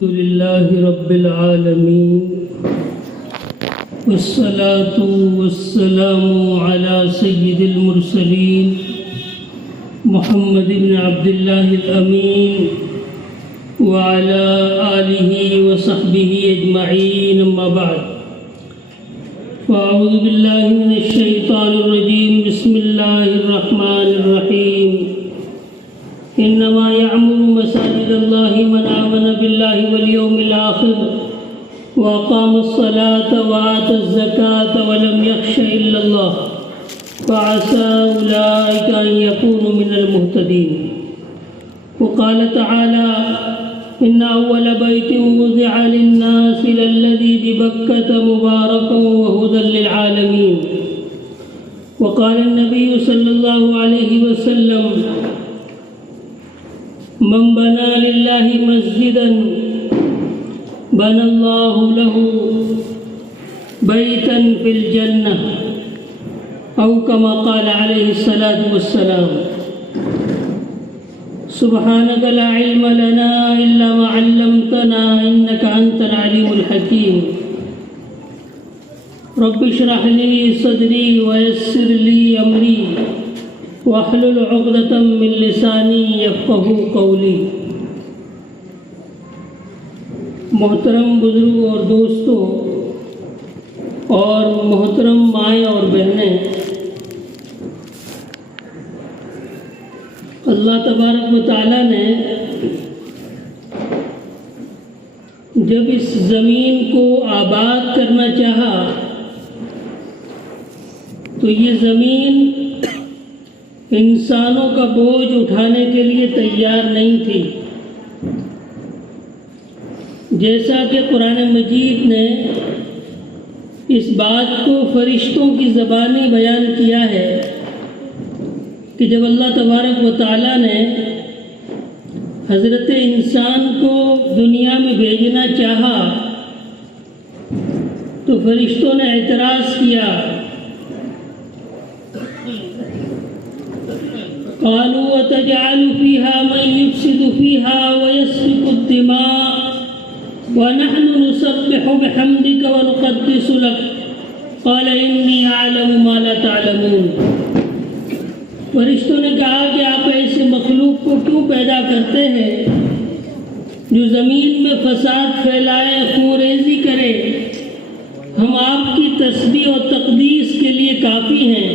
الحمد لله رب العالمين والصلاة والسلام على سيد المرسلين محمد بن عبد الله الأمين وعلى آله وصحبه أجمعين، أما بعد، فأعوذ بالله من الشيطان الرجيم. بسم الله الرحمن الرحيم. إنما يعمر مساجد الله من آمن بالله واليوم الآخر وأقام الصلاة وآتى الزكاة ولم يخش إلا الله فعسى أولئك أن يكونوا من المهتدين. وقال تعالى: إن أول بيت وضع للناس للذي ببكة مباركا وهدى للعالمين. وقال النبي صلى الله عليه وسلم: من بنى لله مسجدا بنى الله له بيتا في الجنة، أو كما قال عليه الصلاة والسلام. سبحانك لا علم لنا إلا ما علمتنا إنك أنت العليم الحكيم. رب اشرح لي صدري ويسر لي أمري واحلل عقدة من لسانی یفقہوا قولی. محترم بزرگ اور دوستوں اور محترم مائیں اور بہنیں، اللہ تبارک و تعالیٰ نے جب اس زمین کو آباد کرنا چاہا تو یہ زمین انسانوں کا بوجھ اٹھانے کے لیے تیار نہیں تھی. جیسا کہ قرآن مجید نے اس بات کو فرشتوں کی زبانی بیان کیا ہے کہ جب اللہ تبارک و تعالیٰ نے حضرت انسان کو دنیا میں بھیجنا چاہا تو فرشتوں نے اعتراض کیا. قالوا وتجعل فيها من يفسد فيها ويسفك الدماء ونحن نسبح بحمدك ونقدس لك قال إني أعلم ما لا تعلمون. فرشتوں نے کہا کہ آپ ایسے مخلوق کو کیوں پیدا کرتے ہیں جو زمین میں فساد پھیلائے، خون ریزی کرے؟ ہم آپ کی تسبیح اور تقدیس کے لیے کافی ہیں.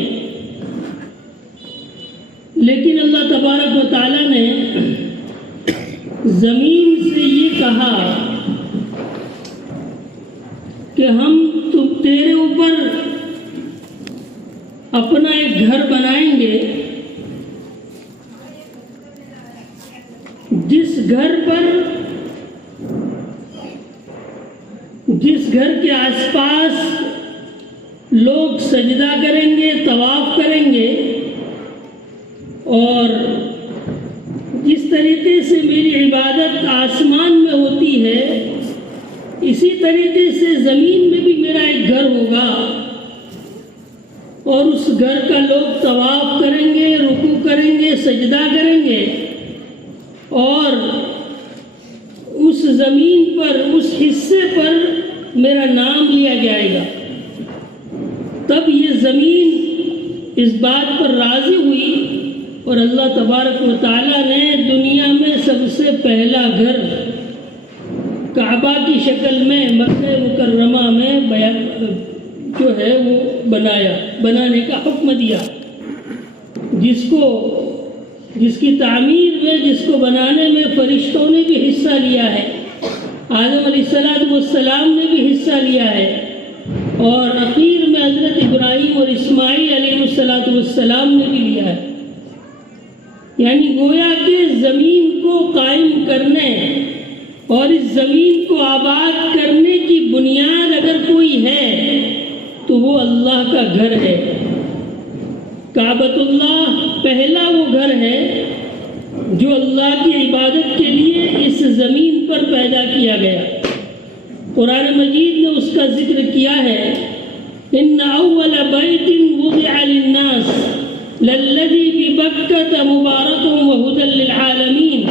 لیکن اللہ تبارک و تعالیٰ نے زمین سے یہ کہا کہ ہم تیرے اوپر اپنا ایک گھر بنائیں گے جس گھر کے آس پاس لوگ سجدہ کریں گے، طواف کریں گے، اور جس طریقے سے میری عبادت آسمان میں ہوتی ہے اسی طریقے سے زمین میں بھی میرا ایک گھر ہوگا، اور اس گھر کا لوگ طواف کریں گے، رکوع کریں گے، سجدہ کریں گے، اور اس زمین پر، اس حصے پر میرا نام لیا جائے گا. تب یہ زمین اس بات پر راضی ہوئی اور اللہ تبارک و تعالیٰ نے دنیا میں سب سے پہلا گھر کعبہ کی شکل میں مکہ مکرمہ میں جو ہے وہ بنانے کا حکم دیا، جس کی تعمیر میں، جس کو بنانے میں فرشتوں نے بھی حصہ لیا ہے، آدم علیہ السلام نے بھی حصہ لیا ہے، اور اخیر میں حضرت ابراہیم اور اسماعیل علیہ السلام نے بھی لیا ہے. یعنی گویا کہ زمین کو قائم کرنے اور اس زمین کو آباد کرنے کی بنیاد اگر کوئی ہے تو وہ اللہ کا گھر ہے. کعبۃ اللہ پہلا وہ گھر ہے جو اللہ کی عبادت کے لیے اس زمین پر پیدا کیا گیا. قرآن مجید نے اس کا ذکر کیا ہے: ان اول بیت وضع للناس للذی ببکۃ مبارک وہدی للعالمین.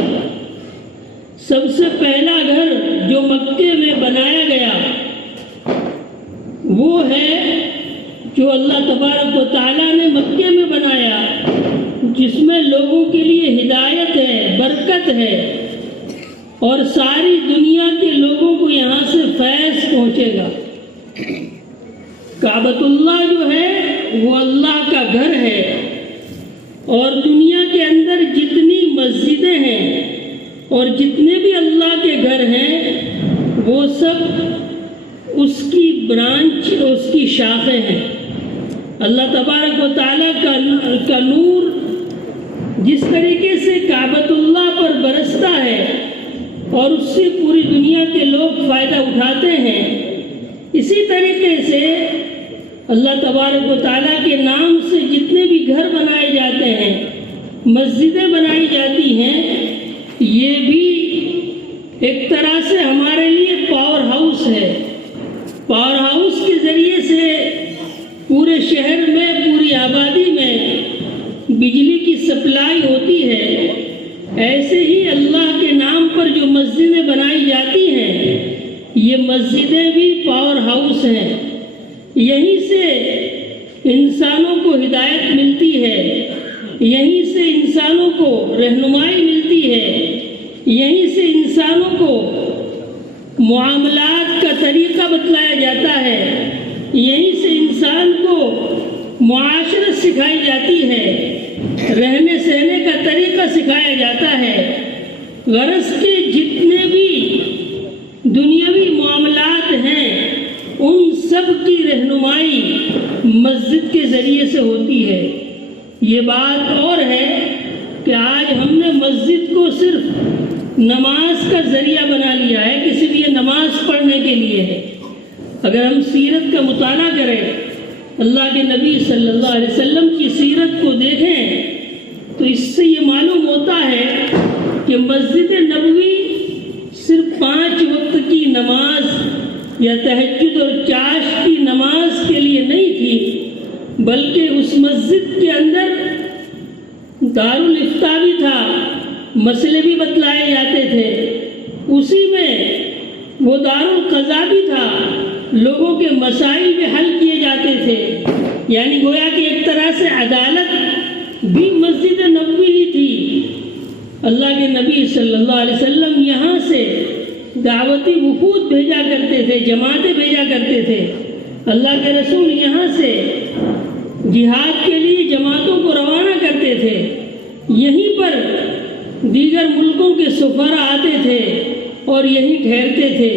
سب سے پہلا گھر جو مکے میں بنایا گیا وہ ہے جو اللہ تبارک و تعالیٰ نے مکے میں بنایا، جس میں لوگوں کے لیے ہدایت ہے، برکت ہے، اور ساری دنیا کے لوگوں کو یہاں سے فیض پہنچے گا۔ کعبۃ اللہ جو ہے وہ اللہ کا گھر ہے، اور دنیا کے اندر جتنی مسجدیں ہیں اور جتنے بھی اللہ کے گھر ہیں وہ سب اس کی برانچ، اس کی شاخیں ہیں۔ اللہ تبارک و تعالیٰ کا نور جس طریقے سے کعبۃ اللہ پر برستا ہے اور اس سے پوری دنیا کے لوگ فائدہ اٹھاتے ہیں، اسی طریقے سے اللہ تبارک و تعالیٰ کے نام سے جتنے بھی گھر بنائے جاتے ہیں، مسجدیں بنائی جاتی ہیں، یہ بھی ایک طرح سے ہمارے لیے پاور ہاؤس ہے۔ پاور ہاؤس کے ذریعے سے پورے شہر میں، پوری آبادی میں بجلی کی سپلائی ہوتی ہے۔ ایسے ہی اللہ کے نام پر جو مسجدیں بنائی جاتی ہیں، یہ مسجدیں بھی پاور ہاؤس ہیں۔ یہیں سے انسانوں کو ہدایت ملتی ہے، یہیں سے انسانوں کو رہنمائی ملتی ہے، یہیں سے انسانوں کو معاملات کا طریقہ بتلایا جاتا ہے، یہیں سے انسان کو معاشرت سکھائی جاتی ہے، رہنے سہنے کا طریقہ سکھایا جاتا ہے۔ غرض کے جتنے بھی دنیاوی معاملات ہیں ان سب کی رہنمائی مسجد کے ذریعے سے ہوتی ہے۔ یہ بات اور ہے کہ آج ہم نے مسجد کو صرف نماز کا ذریعہ بنا لیا ہے، کسی لیے نماز پڑھنے کے لیے ہے۔ اگر ہم سیرت کا مطالعہ کریں، اللہ کے نبی صلی اللہ علیہ وسلم کی سیرت کو دیکھیں، تو اس سے یہ معلوم ہوتا ہے کہ مسجد نبوی صرف 5 وقت کی نماز یا تہجد اور چاش کی نماز کے لیے نہیں تھی، بلکہ اس مسجد کے اندر دارالافتاء بھی تھا، مسئلے بھی بتلائے جاتے تھے، اسی میں وہ دارالقضاء بھی تھا، لوگوں کے مسائل بھی حل کیے جاتے تھے۔ یعنی گویا کہ ایک طرح سے عدالت بھی مسجد نبوی ہی تھی۔ اللہ کے نبی صلی اللہ علیہ وسلم یہاں سے دعوتی وفود بھیجا کرتے تھے، جماعتیں بھیجا کرتے تھے۔ اللہ کے رسول یہاں سے جہاد کے لیے جماعتوں کو روانہ کرتے تھے۔ یہیں پر دیگر ملکوں کے سفراء آتے تھے اور یہیں ٹھہرتے تھے۔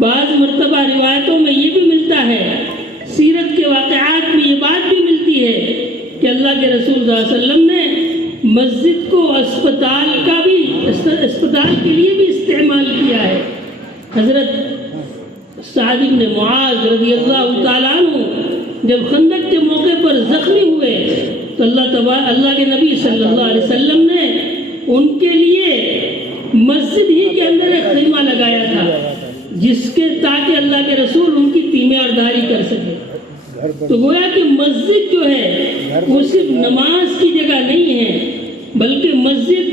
بعض مرتبہ روایتوں میں یہ بھی ملتا ہے، سیرت کے واقعات میں یہ بات بھی ملتی ہے کہ اللہ کے رسول صلی اللہ علیہ وسلم نے مسجد کو اسپتال کے لیے بھی استعمال کیا ہے۔ حضرت سعد بن معاذ رضی اللہ تعالیٰ عنہ جب خندق کے موقع پر زخمی ہوئے تو اللہ کے نبی صلی اللہ علیہ وسلم نے ان کے لیے مسجد ہی کے اندر ایک خیمہ لگایا تھا، جس کے تاکہ اللہ کے رسول ان کی تیمارداری کر سکے۔ تو گویا کہ مسجد جو ہے وہ صرف نماز کی جگہ نہیں ہے، بلکہ مسجد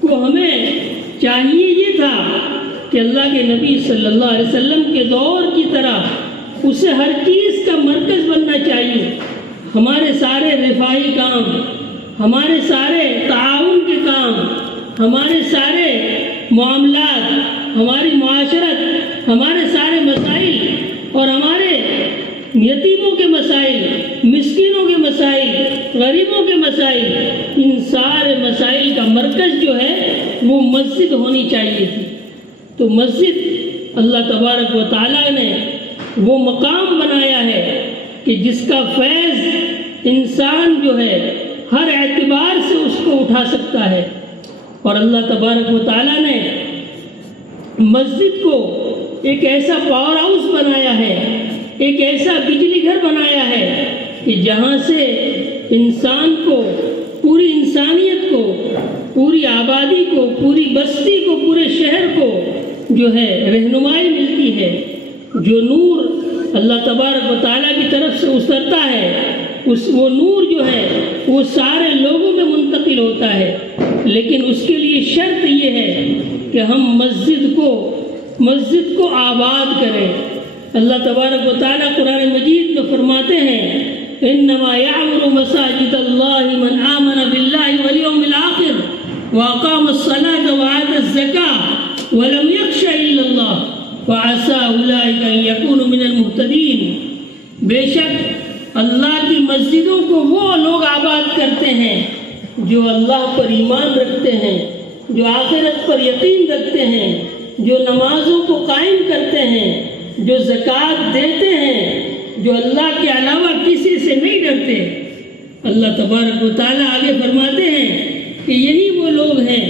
کو ہمیں چاہیے یہ تھا کہ اللہ کے نبی صلی اللہ علیہ وسلم کے دور کی طرح اسے ہر چیز کا مرکز بننا چاہیے۔ ہمارے سارے رفاہی کام، ہمارے سارے تعاون کے کام، ہمارے سارے معاملات، ہماری معاشرت، ہمارے سارے مسائل اور ہمارے یتیموں کے مسائل، مسکینوں کے مسائل، غریبوں کے مسائل، ان سارے مسائل کا مرکز جو ہے وہ مسجد ہونی چاہیے تھی۔ تو مسجد اللہ تبارک و تعالیٰ نے وہ مقام بنایا ہے کہ جس کا فیض انسان جو ہے ہر اعتبار سے اس کو اٹھا سکتا ہے۔ اور اللہ تبارک و تعالیٰ نے مسجد کو ایک ایسا پاور ہاؤس بنایا ہے، ایک ایسا بجلی گھر بنایا ہے کہ جہاں سے انسان کو، پوری انسانیت کو، پوری آبادی کو، پوری بستی کو، پورے شہر کو جو ہے رہنمائی ملتی ہے۔ جو نور اللہ تبارک و تعالیٰ کی طرف سے اترتا ہے، وہ نور جو ہے وہ سارے لوگوں میں منتقل ہوتا ہے۔ لیکن اس کے لیے شرط یہ ہے کہ ہم مسجد کو آباد کریں۔ اللہ تبارک و تعالیٰ قرآن مجید میں فرماتے ہیں انما یعمر مساجد اللہ من آمن باللہ والیوم الآخر واقام الصلاة وآتى الزکاة ولم یخش الا اللہ وعسى اولئک ان یکونوا من المہتدین۔ بے شک اللہ کی مسجدوں کو وہ لوگ آباد کرتے ہیں جو اللہ پر ایمان رکھتے ہیں، جو آخرت پر یقین رکھتے ہیں، جو نمازوں کو قائم کرتے ہیں، جو زکوٰۃ دیتے ہیں، جو اللہ کے علاوہ کسی سے نہیں ڈرتے۔ اللہ تبارک و تعالیٰ آگے فرماتے ہیں کہ یہی وہ لوگ ہیں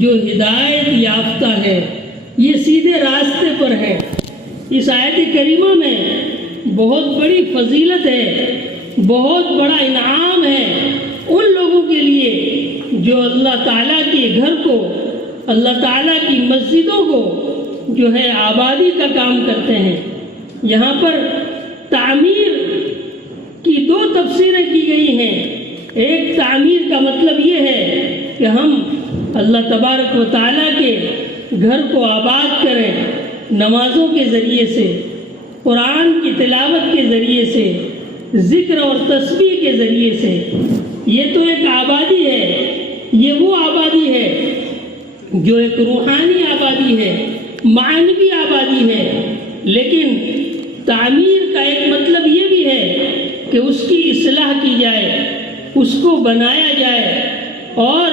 جو ہدایت یافتہ ہے، یہ سیدھے راستے پر ہے۔ اس آیت کریمہ میں بہت بڑی فضیلت ہے، بہت بڑا انعام ہے ان لوگوں کے لیے جو اللہ تعالیٰ کے گھر کو، اللہ تعالیٰ کی مسجدوں کو جو ہے آبادی کا کام کرتے ہیں۔ یہاں پر تعمیر کی دو تفسیریں کی گئی ہیں۔ ایک تعمیر کا مطلب یہ ہے کہ ہم اللہ تبارک و تعالیٰ کے گھر کو آباد کریں، نمازوں کے ذریعے سے، قرآن کی تلاوت کے ذریعے سے، ذکر اور تسبیح کے ذریعے سے۔ یہ تو ایک آبادی ہے، یہ وہ آبادی ہے جو ایک روحانی آبادی ہے، معنوی آبادی ہے۔ لیکن تعمیر کا ایک مطلب یہ بھی ہے کہ اس کی اصلاح کی جائے، اس کو بنایا جائے اور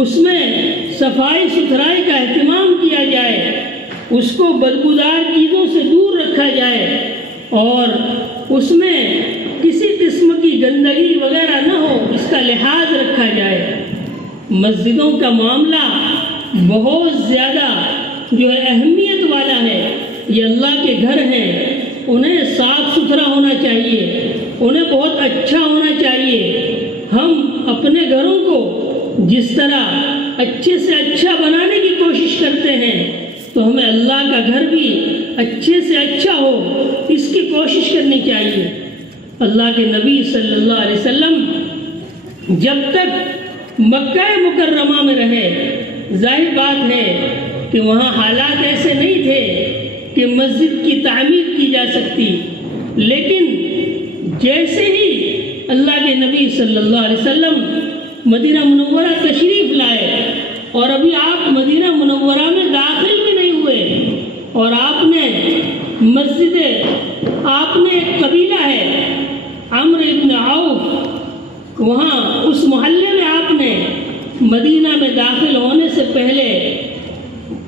اس میں صفائی ستھرائی کا اہتمام کیا جائے، اس کو بدبودار چیزوں سے دور رکھا جائے اور اس میں کسی قسم کی گندگی وغیرہ نہ ہو، اس کا لحاظ رکھا جائے۔ مسجدوں کا معاملہ بہت زیادہ جو ہے اہمیت والا ہے۔ یہ اللہ کے گھر ہیں، انہیں صاف ستھرا ہونا چاہیے، انہیں بہت اچھا ہونا چاہیے۔ ہم اپنے گھروں کو جس طرح اچھے سے اچھا بنانے کی کوشش کرتے ہیں تو ہمیں اللہ کا گھر بھی اچھے سے اچھا ہو، اس کی کوشش کرنی چاہیے۔ اللہ کے نبی صلی اللہ علیہ وسلم جب تک مکہ مکرمہ میں رہے، ظاہر بات ہے کہ وہاں حالات ایسے نہیں تھے کہ مسجد کی تعمیر کی جا سکتی، لیکن جیسے ہی اللہ کے نبی صلی اللہ علیہ وسلم مدینہ منورہ تشریف لائے اور ابھی آپ مدینہ منورہ میں داخل بھی نہیں ہوئے اور آپ نے ایک قبیلہ ہے عمرو ابن عوف، وہاں اس محلے میں آپ نے مدینہ میں داخل ہونے سے پہلے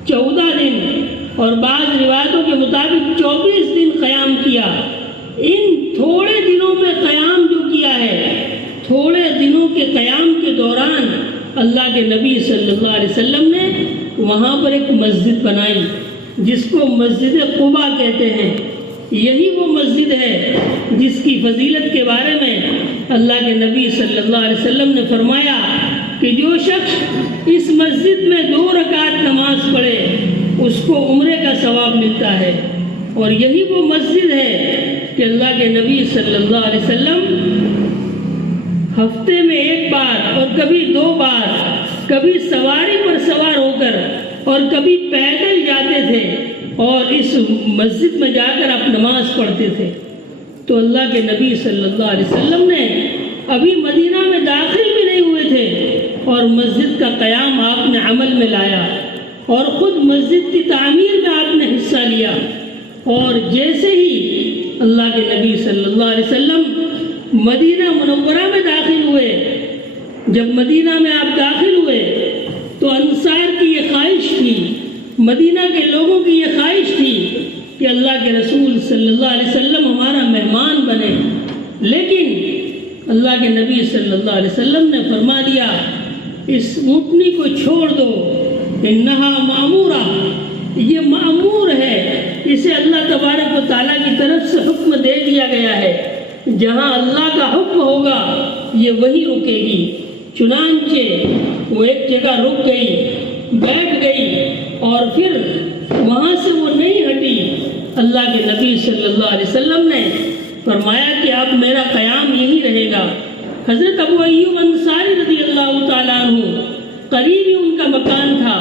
14 دن اور بعض روایتوں کے مطابق 24 دن قیام کیا۔ ان تھوڑے دنوں میں قیام جو کیا ہے، تھوڑے دنوں کے قیام کے دوران اللہ کے نبی صلی اللہ علیہ وسلم نے وہاں پر ایک مسجد بنائی جس کو مسجد قباء کہتے ہیں۔ یہی وہ مسجد ہے جس کی فضیلت کے بارے میں اللہ کے نبی صلی اللہ علیہ وسلم نے فرمایا کہ جو شخص اس مسجد میں 2 رکعت نماز پڑھے اس کو عمرے کا ثواب ملتا ہے۔ اور یہی وہ مسجد ہے کہ اللہ کے نبی صلی اللہ علیہ وسلم ہفتے میں 1 بار اور کبھی 2 بار، کبھی سواری پر سوار ہو کر اور کبھی پیدل جاتے تھے اور اس مسجد میں جا کر آپ نماز پڑھتے تھے۔ تو اللہ کے نبی صلی اللہ علیہ وسلم نے ابھی مدینہ میں داخل بھی نہیں ہوئے تھے اور مسجد کا قیام آپ نے عمل میں لایا اور خود مسجد کی تعمیر میں آپ نے حصہ لیا۔ اور جیسے ہی اللہ کے نبی صلی اللہ علیہ وسلم مدینہ منورہ میں داخل ہوئے، جب مدینہ میں آپ داخل ہوئے تو انصار کی یہ خواہش تھی، مدینہ کے لوگوں کی یہ خواہش تھی کہ اللہ کے رسول صلی اللہ علیہ وسلم ہمارا مہمان بنے، لیکن اللہ کے نبی صلی اللہ علیہ وسلم نے فرما دیا اس اونٹنی کو چھوڑ دو، انہا معمورہ، یہ معمور ہے، اسے اللہ تبارک و تعالیٰ کی طرف سے حکم دے دیا گیا ہے، جہاں اللہ کا حکم ہوگا یہ وہی رکے گی۔ چنانچہ وہ ایک جگہ رک گئی، بیٹھ گئی اور پھر وہاں سے وہ نہیں ہٹی۔ اللہ کے نبی صلی اللہ علیہ وسلم نے فرمایا کہ اب میرا قیام یہی رہے گا۔ حضرت ابو ایوب انصاری رضی اللہ تعالیٰ عنہ قریب ہی ان کا مکان تھا،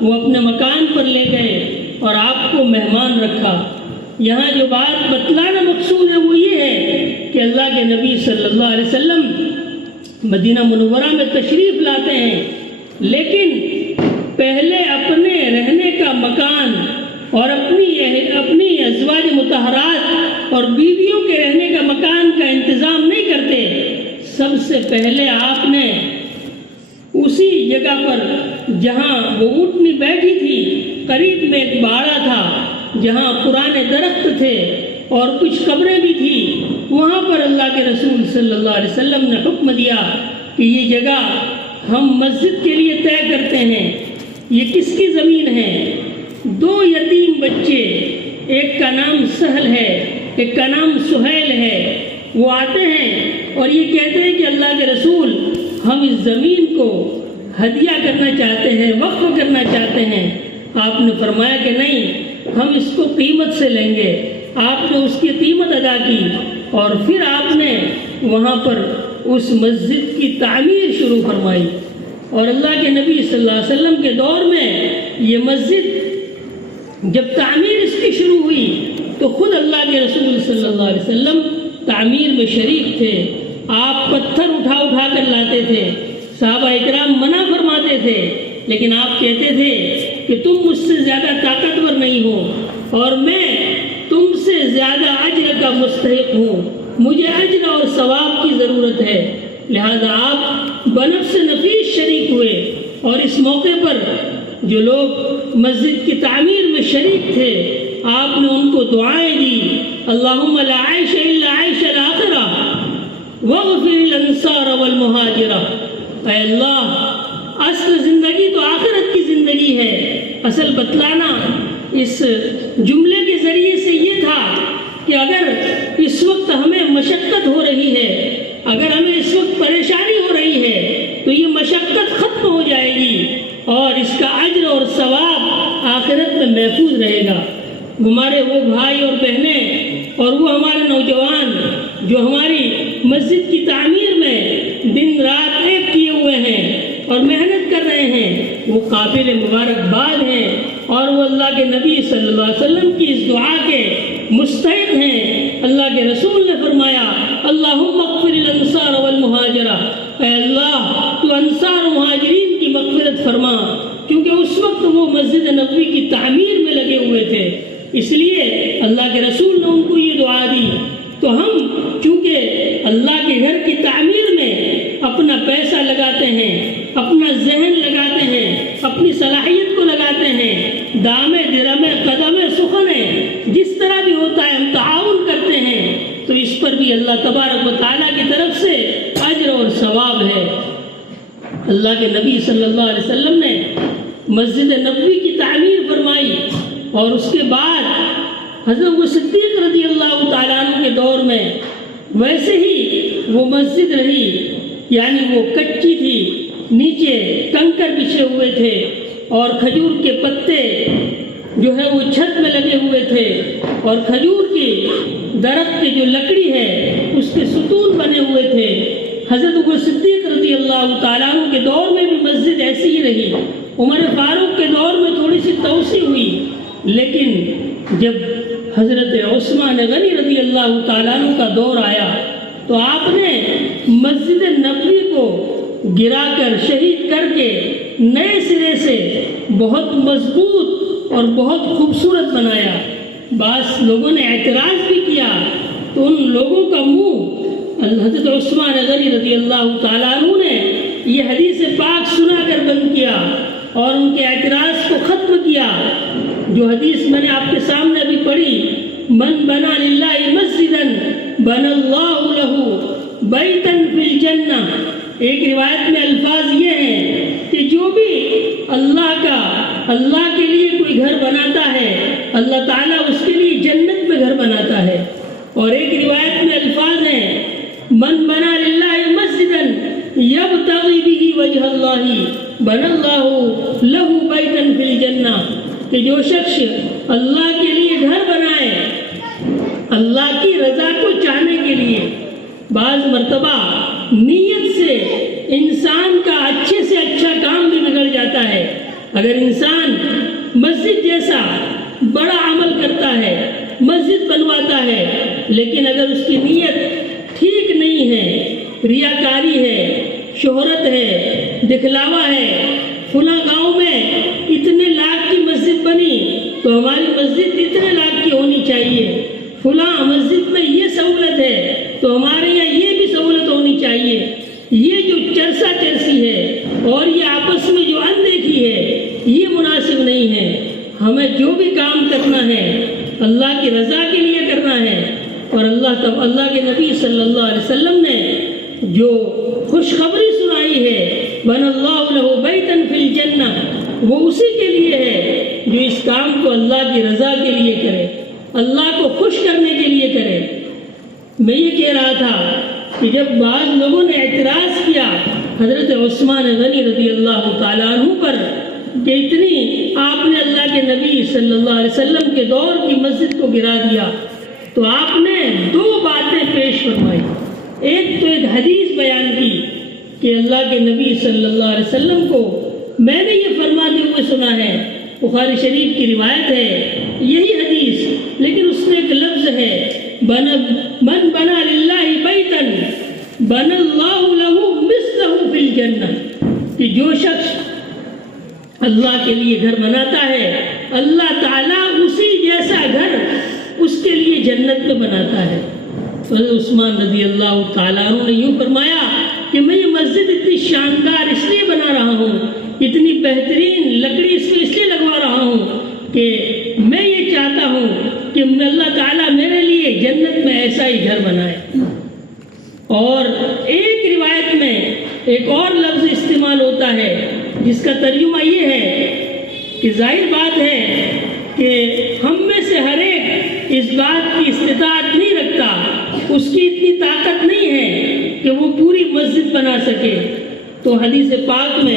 وہ اپنے مکان پر لے گئے اور آپ کو مہمان رکھا۔ یہاں جو بات بتلانا مقصود ہے وہ یہ ہے کہ اللہ کے نبی صلی اللہ علیہ وسلم مدینہ منورہ میں تشریف لاتے ہیں، لیکن پہلے اپنے رہنے کا مکان اور اپنی ازواج مطہرات اور بیویوں کے رہنے کا مکان کا انتظام نہیں کرتے۔ سب سے پہلے آپ نے اسی جگہ پر جہاں وہ اونٹنی بیٹھی تھی، قریب میں ایک باڑہ تھا جہاں پرانے درخت تھے اور کچھ قبریں بھی تھی، وہاں پر اللہ کے رسول صلی اللہ علیہ وسلم نے حکم دیا کہ یہ جگہ ہم مسجد کے لیے طے کرتے ہیں۔ یہ کس کی زمین ہے؟ 2 یتیم بچے، ایک کا نام سہل ہے، ایک کا نام سہیل ہے، وہ آتے ہیں اور یہ کہتے ہیں کہ اللہ کے رسول ہم اس زمین کو ہدیہ کرنا چاہتے ہیں، وقف کرنا چاہتے ہیں۔ آپ نے فرمایا کہ نہیں، ہم اس کو قیمت سے لیں گے۔ آپ نے اس کی قیمت ادا کی اور پھر آپ نے وہاں پر اس مسجد کی تعمیر شروع فرمائی، اور اللہ کے نبی صلی اللہ علیہ وسلم کے دور میں یہ مسجد جب تعمیر اس کی شروع ہوئی تو خود اللہ کے رسول صلی اللہ علیہ وسلم تعمیر میں شریک تھے۔ آپ پتھر اٹھا اٹھا کر لاتے تھے، صحابہ اکرام منع فرماتے تھے، لیکن آپ کہتے تھے کہ تم مجھ سے زیادہ طاقتور نہیں ہو اور میں تم سے زیادہ اجر کا مستحق ہوں، مجھے اجر اور ثواب کی ضرورت ہے، لہذا آپ بنفس نفیس شریک ہوئے۔ اور اس موقع پر جو لوگ مسجد کی تعمیر میں شریک تھے، آپ نے ان کو دعائیں دی، اللہم لا عیش الا عیش الآخرہ واغفر الانصار والمہاجرہ۔ اے اللہ، اصل زندگی تو آخرت کی زندگی ہے۔ اصل بتلانا اس جملے کے ذریعے سے یہ تھا کہ اگر اس وقت ہمیں مشقت ہو رہی ہے، اگر ہمیں اس وقت پریشانی ہو رہی ہے، تو یہ مشقت ختم ہو جائے گی اور اس کا اجر اور ثواب آخرت میں محفوظ رہے گا۔ ہمارے وہ بھائی اور بہنیں اور وہ ہمارے نوجوان جو ہماری مسجد کی تعمیر میں دن رات ایک کیے ہوئے ہیں اور محنت کر رہے ہیں، وہ قابل مبارکباد ہیں اور وہ اللہ کے نبی صلی اللہ علیہ وسلم کی اس دعا کے مستحق ہیں۔ اللہ کے رسول نے فرمایا، اللہم اغفر الانصار والمہاجرہ، اے اللہ تو انصار و مہاجرین کی مغفرت فرما، کیونکہ اس وقت وہ مسجد نبوی کی تعمیر میں لگے ہوئے تھے، اس لیے اللہ کے رسول نے ان کو یہ دعا دی۔ تو ہم چونکہ اللہ کے گھر کی تعمیر میں اپنا پیسہ لگاتے ہیں، اپنا ذہن لگاتے ہیں، اپنی صلاحیت کو لگاتے ہیں، دامے درمے قدمے سخنے جس طرح بھی ہوتا ہے ہم تعاون کرتے ہیں، تو اس پر بھی اللہ تبارک و تعالیٰ کی طرف سے اجر اور ثواب ہے۔ اللہ کے نبی صلی اللہ علیہ وسلم نے مسجد نبوی کی تعمیر فرمائی اور اس کے بعد حضرت صدیق رضی اللہ تعالیٰ عنہ کے دور میں ویسے ہی وہ مسجد رہی، یعنی وہ کچی تھی، نیچے کنکر بچھے ہوئے تھے اور کھجور کے پتے جو ہے وہ چھت میں لگے ہوئے تھے، اور کھجور کی درخت کی جو لکڑی ہے اس کے ستون بنے ہوئے تھے۔ حضرت صدیق رضی اللہ تعالیٰ عنہ کے دور میں بھی مسجد ایسی ہی رہی۔ عمر فاروق کے دور میں تھوڑی سی توسیع ہوئی، لیکن جب حضرت عثمان غنی رضی اللہ تعالیٰ عنہ کا دور آیا تو آپ نے مسجد نبوی کو گرا کر شہید کر کے نئے سرے سے بہت مضبوط اور بہت خوبصورت بنایا۔ بعض لوگوں نے اعتراض بھی کیا تو ان لوگوں کا منہ حضرت عثمان غنی رضی اللہ تعالیٰ عنہ نے یہ حدیث پاک سنا کر بند کیا اور ان کے اعتراض کو ختم کیا۔ جو حدیث میں نے آپ کے سامنے ابھی پڑھی، من بنا للہ مسجدا بنا اللہ لہ بیتا فی الجنہ، ایک روایت میں الفاظ یہ ہیں کہ جو بھی اللہ کے لیے کوئی گھر بناتا ہے، اللہ تعالیٰ اس کے لیے جنت میں گھر بناتا ہے۔ اور ایک روایت میں الفاظ ہیں، من بنا للہ مسجدا یبتغی بہ وجہ اللہ بنا اللہ لہ بیتا فی الجنہ، کہ جو شخص اللہ کے لیے گھر بنائے اللہ کی رضا کو چاہنے کے لیے، بعض مرتبہ نیت سے انسان کا اچھے سے اچھا کام بھی بگڑ بڑھ جاتا ہے۔ اگر انسان مسجد جیسا بڑا عمل کرتا ہے، مسجد بنواتا ہے، لیکن اگر اس کی نیت ٹھیک نہیں ہے، ریاکاری ہے، شہرت ہے، دکھلاوا ہے، فلاں گاؤں میں اتنے لاکھ کی مسجد بنی تو ہماری مسجد اتنے لاکھ کی ہونی چاہیے، فلاں مسجد میں یہ سہولت ہے تو ہمارے یہاں یہ بھی سہولت ہونی چاہیے، یہ جو چرسا چرسی ہے اور یہ آپس میں جو اندیکھی ہے یہ مناسب نہیں ہے۔ ہمیں جو بھی کام کرنا ہے اللہ کی رضا کے لیے کرنا ہے، اور اللہ کے نبی صلی اللہ علیہ وسلم نے جو خوشخبری سنائی ہے بن اللہ لہ بیتا فی الجنہ، وہ اسی کے لیے ہے جو اس کام کو اللہ کی رضا کے لیے کرے، اللہ کو خوش کرنے کے لیے کرے۔ میں یہ کہہ رہا تھا کہ جب بعض لوگوں نے اعتراض کیا حضرت عثمان غنی رضی اللہ تعالیٰ عنہ پر کہ اتنی آپ نے اللہ کے نبی صلی اللہ علیہ وسلم کے دور کی مسجد کو گرا دیا، تو آپ نے دو باتیں پیش فرمائی۔ ایک تو ایک حدیث بیان کی کہ اللہ کے نبی صلی اللہ علیہ وسلم کو میں نے یہ فرماتے ہوئے سنا ہے، بخاری شریف کی روایت ہے یہی حدیث، لیکن اس میں ایک لفظ ہے من بنا للہ بیتا بنا اللہ لہ مثلہ فی الجنہ، کہ جو شخص اللہ کے لیے گھر بناتا ہے اللہ تعالیٰ اسی جیسا گھر اس کے لیے جنت میں بناتا ہے۔ حضرت عثمان رضی اللہ تعالیٰ عنہ نے یوں فرمایا کہ میں یہ مسجد اتنی شاندار اس لیے بنا رہا ہوں، اتنی بہترین لکڑی اس کو اس لیے لگوا رہا ہوں کہ میں یہ چاہتا ہوں کہ اللہ تعالیٰ میرے لیے جنت میں ایسا ہی گھر بنائے۔ اور ایک روایت میں ایک اور لفظ استعمال ہوتا ہے جس کا ترجمہ یہ ہے کہ ظاہر بات ہے کہ ہم میں سے ہر ایک اس بات کی استطاعت نہیں رکھتا، اس کی اتنی طاقت نہیں ہے کہ وہ پوری مسجد بنا سکے۔ تو حدیث پاک میں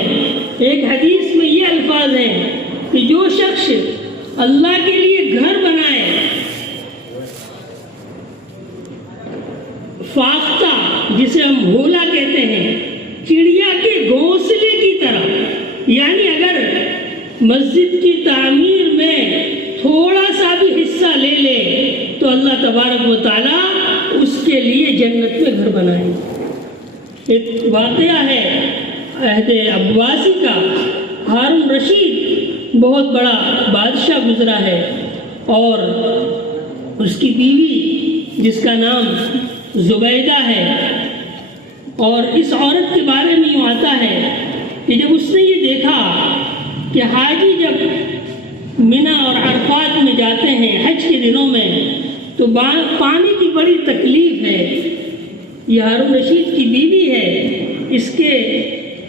ایک حدیث میں یہ الفاظ ہیں کہ جو شخص اللہ کے لیے گھر بنائے فاختہ، جسے ہم بھولا کہتے ہیں، چڑیا کے گھونسلے کی طرح، یعنی اگر مسجد کی تعمیر میں تھوڑا سا بھی حصہ لے لے تو اللہ تبارک و تعالیٰ اس کے لیے جنت میں گھر بنائے۔ ایک واقعہ ہے عہد عباسی کا، ہارون رشید بہت بڑا بادشاہ گزرا ہے، اور اس کی بیوی جس کا نام زبیدہ ہے، اور اس عورت کے بارے میں یوں آتا ہے کہ جب اس نے یہ دیکھا کہ حاجی جب منی اور عرفات میں جاتے ہیں حج کے دنوں میں تو پانی کی بڑی تکلیف ہے، یہ ہارون رشید کی بیوی ہے، اس کے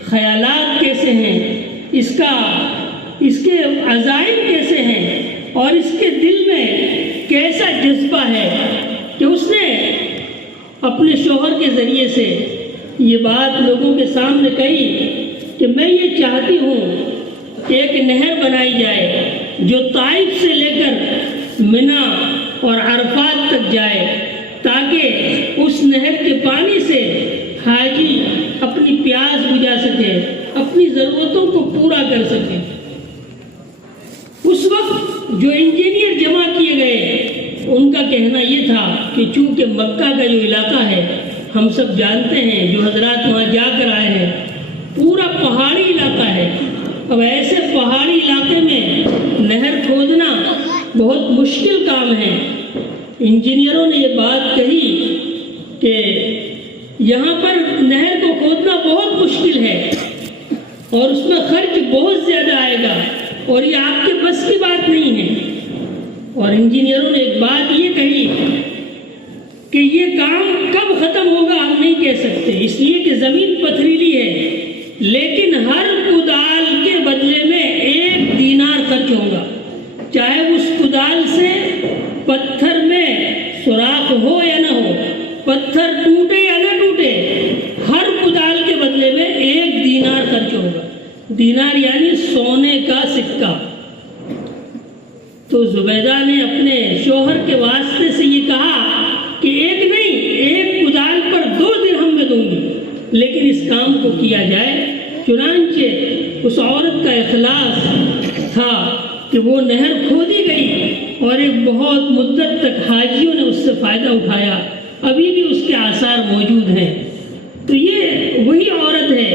خیالات کیسے ہیں، اس کے عزائم کیسے ہیں، اور اس کے دل میں کیسا جذبہ ہے کہ اس نے اپنے شوہر کے ذریعے سے یہ بات لوگوں کے سامنے کہی کہ میں یہ چاہتی ہوں کہ ایک نہر بنائی جائے جو طائف سے لے کر منی اور عرفات تک جائے، تاکہ اس نہر کے پانی سے حاجی اپنی پیاس بجھا سکے، اپنی ضرورتوں کو پورا کر سکے۔ اس وقت جو انجینئر جمع کیے گئے ان کا کہنا یہ تھا کہ چونکہ مکہ کا جو علاقہ ہے ہم سب جانتے ہیں، جو حضرات وہاں جا کر آئے ہیں، پورا پہاڑی علاقہ ہے۔ اب ایسے پہاڑی علاقے میں نہر کھودنا بہت مشکل کام ہے۔ انجینئروں نے یہ بات کہی کہ یہاں پر نہر کو کھودنا بہت مشکل ہے اور اس میں خرچ بہت زیادہ آئے گا، اور یہ آپ کے بس کی بات نہیں ہے۔ اور انجینئروں نے ایک بات یہ کہی کہ یہ کام کب ختم ہوگا ہم نہیں کہہ سکتے، اس لیے کہ زمین پتھریلی ہے، لیکن ہر کدال کے بدلے میں 1 دینار خرچ ہوگا، چاہے اس کدال سے پتھر میں سوراخ ہو یا نہ ہو، پتھر ٹوٹے یا نہ ٹوٹے، ہر کدال کے بدلے میں 1 دینار خرچ ہوگا۔ دینار یعنی سونے کا سکہ۔ تو زبیدہ نے اپنے شوہر کے واسطے سے یہ کہا کہ 1 نہیں، 1 کدال پر 2 درہم میں دوں گی، لیکن اس کام کو کیا جائے۔ چنانچہ اس عورت کا اخلاص تھا کہ وہ نہر کھودی گئی اور ایک بہت مدت تک حاجیوں نے اس سے فائدہ اٹھایا، ابھی بھی اس کے آثار موجود ہیں۔ تو یہ وہی عورت ہے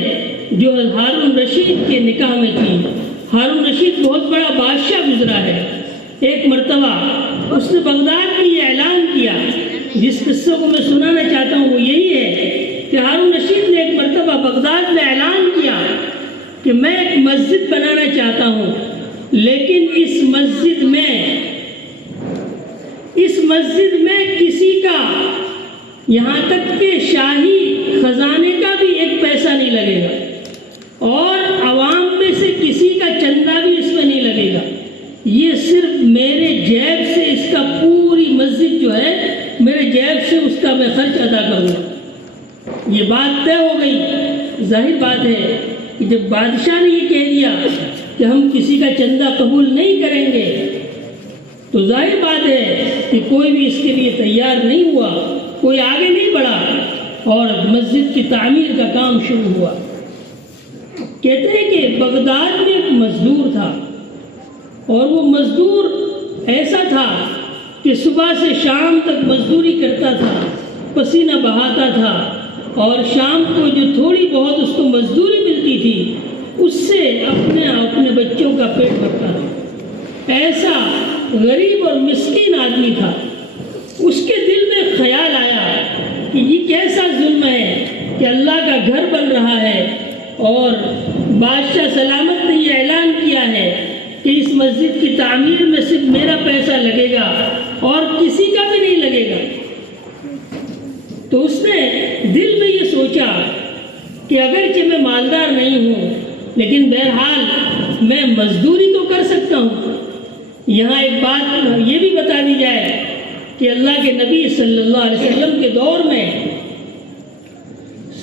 جو ہارون رشید کے نکاح میں تھی۔ ہارون رشید بہت بڑا بادشاہ گزرا ہے۔ ایک مرتبہ اس نے بغداد میں یہ اعلان کیا، جس قصے کو میں سنانا چاہتا ہوں وہ یہی ہے کہ ہارون رشید نے ایک مرتبہ بغداد میں اعلان کیا کہ میں ایک مسجد بنانا چاہتا ہوں، لیکن اس مسجد میں کسی کا، یہاں تک کہ شاہی خزانے کا بھی ایک پیسہ نہیں لگے گا، اور عوام میں سے کسی کا چندہ بھی اس میں نہیں لگے گا، یہ صرف میرے جیب سے اس کا پوری مسجد جو ہے میرے جیب سے اس کا میں خرچ ادا کروں گا۔ یہ بات طے ہو گئی۔ ظاہر بات ہے کہ جب بادشاہ نے یہ کہہ دیا کہ ہم کسی کا چندہ قبول نہیں کریں گے، تو ظاہر بات ہے کہ کوئی بھی اس کے لیے تیار نہیں ہوا، کوئی آگے نہیں بڑھا، اور مسجد کی تعمیر کا کام شروع ہوا۔ کہتے ہیں کہ بغداد میں ایک مزدور تھا، اور وہ مزدور ایسا تھا کہ صبح سے شام تک مزدوری کرتا تھا، پسینہ بہاتا تھا، اور شام کو جو تھوڑی بہت اس کو مزدوری ملتی تھی اس سے اپنے بچوں کا پیٹ بھرتا تھا۔ ایسا غریب اور مسکین آدمی تھا۔ اس کے دل میں خیال آیا کہ یہ کیسا ظلم ہے کہ اللہ کا گھر بن رہا ہے اور بادشاہ سلامت نے یہ اعلان کیا ہے کہ اس مسجد کی تعمیر میں صرف میرا پیسہ لگے گا اور کسی کا بھی نہیں لگے گا۔ تو اس نے دل میں یہ سوچا کہ اگرچہ میں مالدار نہیں ہوں لیکن بہرحال میں مزدوری تو کر سکتا ہوں۔ یہاں ایک بات یہ بھی بتا دی جائے کہ اللہ کے نبی صلی اللہ علیہ وسلم کے دور میں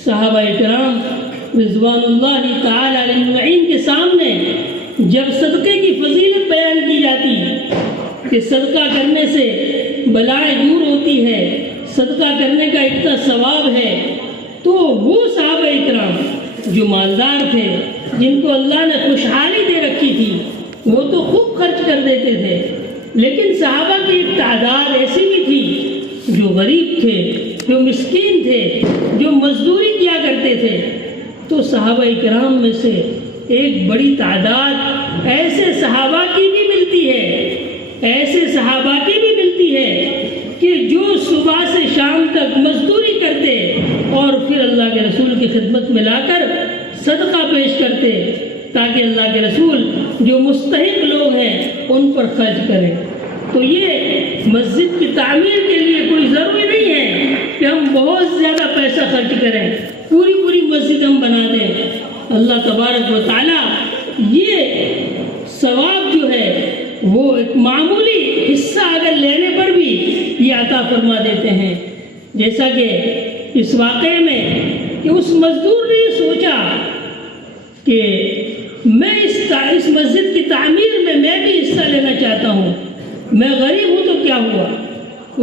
صحابہ کرام رضوان اللہ تعالی علیہ اجمعین کے سامنے جب صدقے کی فضیلت بیان کی جاتی کہ صدقہ کرنے سے بلائیں دور ہوتی ہے، صدقہ کرنے کا اتنا ثواب ہے، تو وہ صحابہ کرام جو مالدار تھے، جن کو اللہ نے خوشحالی دے رکھی تھی، وہ تو خوب خرچ کر دیتے تھے، لیکن صحابہ کی ایک تعداد ایسی بھی تھی جو غریب تھے، جو مسکین تھے، جو مزدوری کیا کرتے تھے۔ تو صحابہ کرام میں سے ایک بڑی تعداد ایسے صحابہ کی بھی ملتی ہے کہ جو صبح سے شام تک مزدوری کرتے اور پھر اللہ کے رسول کی خدمت میں لا کر صدقہ پیش کرتے تاکہ اللہ کے رسول جو مستحق لوگ ہیں ان پر خرچ کریں۔ تو یہ مسجد کی تعمیر کے لیے کوئی ضروری نہیں ہے کہ ہم بہت زیادہ پیسہ خرچ کریں، پوری مسجد ہم بنا دیں۔ اللہ تبارک و تعالی یہ ثواب جو ہے وہ ایک معمولی حصہ اگر لینے پر بھی یہ عطا فرما دیتے ہیں، جیسا کہ اس واقعے میں کہ اس مزدور نے یہ سوچا کہ میں اس مسجد کی تعمیر میں بھی حصہ لینا چاہتا ہوں، میں غریب ہوں تو کیا ہوا،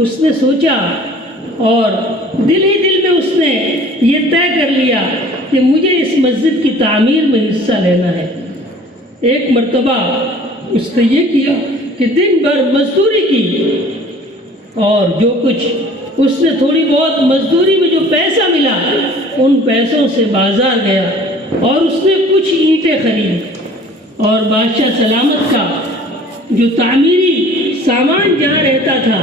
اس نے سوچا اور دل ہی دل میں اس نے یہ طے کر لیا کہ مجھے اس مسجد کی تعمیر میں حصہ لینا ہے۔ ایک مرتبہ اس نے یہ کیا کہ دن بھر مزدوری کی اور جو کچھ اس نے تھوڑی بہت مزدوری میں جو پیسہ ملا ان پیسوں سے بازار گیا اور اس نے کچھ اینٹیں خریدی، اور بادشاہ سلامت کا جو تعمیری سامان جہاں رہتا تھا،